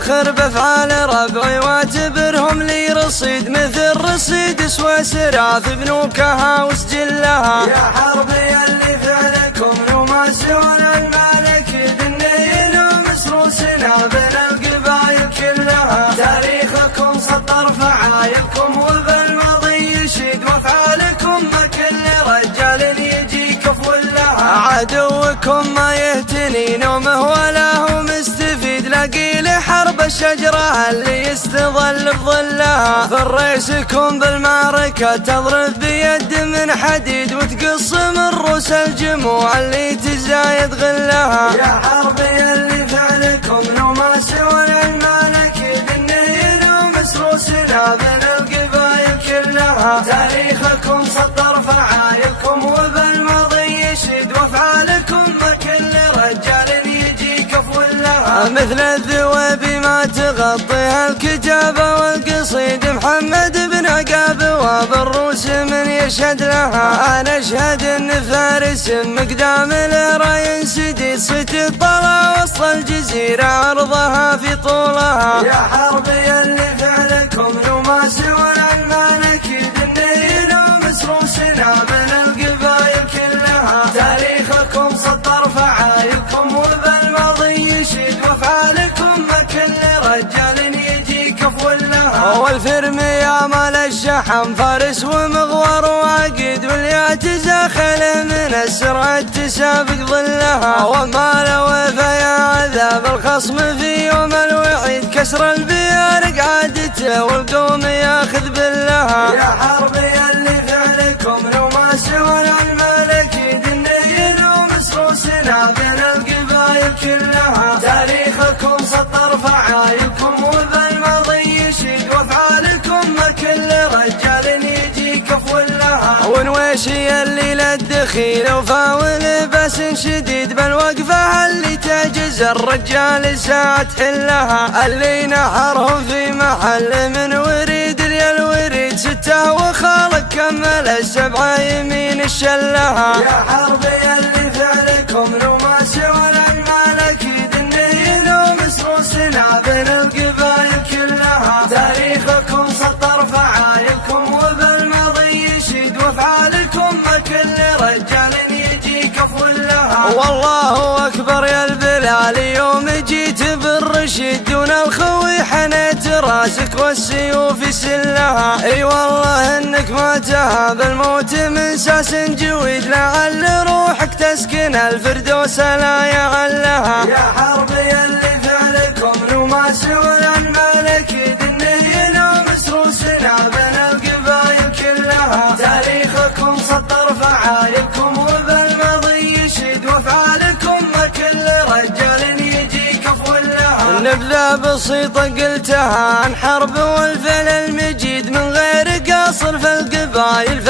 افتخر بافعال ربعي واعتبرهم لي رصيد، مثل رصيد سوى سراف بنوكها وسجلها. يا حربي اللي فعلكم وما سوى المالك دنيين ومسروسنا بين القبايل كلها. تاريخكم سطر فعايلكم وبالماضي يشيد، وافعالكم ما كل رجال يجي كفول لها. عدوكم ما يهتني نومه ولا هو مستفيد، لاقي لحرب الشجرة اللي يستظل بظلها. فريسكم بالمعركة تضرب بيد من حديد، وتقصم الروس الجموع اللي تزايد غلها. يا حربي اللي فعلكم لو ما سوى المالك دنيين ومسروسنا بين القبايل كلها. تاريخكم سطر فعايلكم وبالماضي يشيد، وافعالكم ما كل رجال يجي كفول لها. مثل الذواب ما تغطيها الكتابة والقصيد، محمد بن عقاب وبالروس من يشهد لها. انا اشهد ان فارس مقدام الراي سديد، صيت الطلا وسط الجزيرة عرضها في طولها. يا حربي اللي فعلكم لو ما سوى المالك دنيين ومسروسنا بين القبايل كلها. تاريخكم سطر فعايلكم وبالماضي يشيد، وافعالكم ما كل رجال يجي كفول لها. والفرمي يا مال الشحم فارس ومغوار وعقيد، واليعتزى خيله من السرعة تسابق ظلها. وما لو فيا عذاب الخصم في يوم الوعيد، كسر البيارق عادته والقوم ياخذ باللها. يا حربي اللي فعلكم لو ما سوى المالك دنيين ومسروسنا بين القبايل كلها. تاريخكم سطر فعايلكم وبالماضي يشيد، وافعالكم ما كل رجال يجي كفول لها. ونويشي اللي للدخيل وفاول بس شديد، بالوقفة اللي تعجز الرجال ساعة حلها. اللي نحرهم في محل من وريد للوريد، ستة وخالق كمل السبعة يمين الشلها. يا حربي اللي فعلكم لو ما سوى المالك دنيين ومسروسنا بين القبايل كلها. تاريخكم سطر فعايلكم وبالماضي يشيد، وافعالكم ما كل رجال يجي كفول لها. والله اكبر يا البلال يوم جيت بالرشيد، دون الخوي حنيت راسك والسيوف سلها. اي والله انك ما تهاب الموت من ساس جويد، لعل روحك تسكن الفردوس لا يعلها. يا حربي اللي فعلكم لو ما سوى المالك دنيين ومسروسنا بين القبايل كلها. تاريخكم سطر فعايلكم وبالماضي يشيد، وافعالكم ما كل رجال يجي كفول لها. نبذة بسيطة قلتها عن حرب والفعل المجيد، من غير قصر في القبايل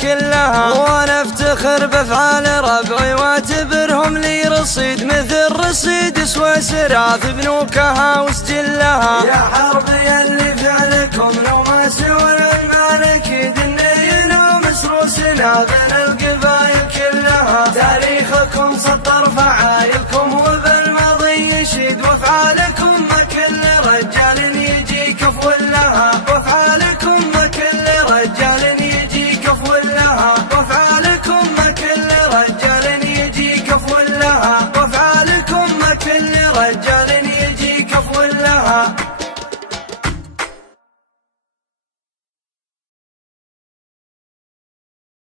كلها. وانا افتخر بافعال ربعي واعتبرهم لي رصيد، مثل رصيد سوى سراف بنوكها وسجلها. يا حربي اللي فعلكم لو ما سوى المالك دنيين ومسروسنا بين القبايل كلها. تاريخكم سطر فعايلكم وبالماضي يشيد، وافعال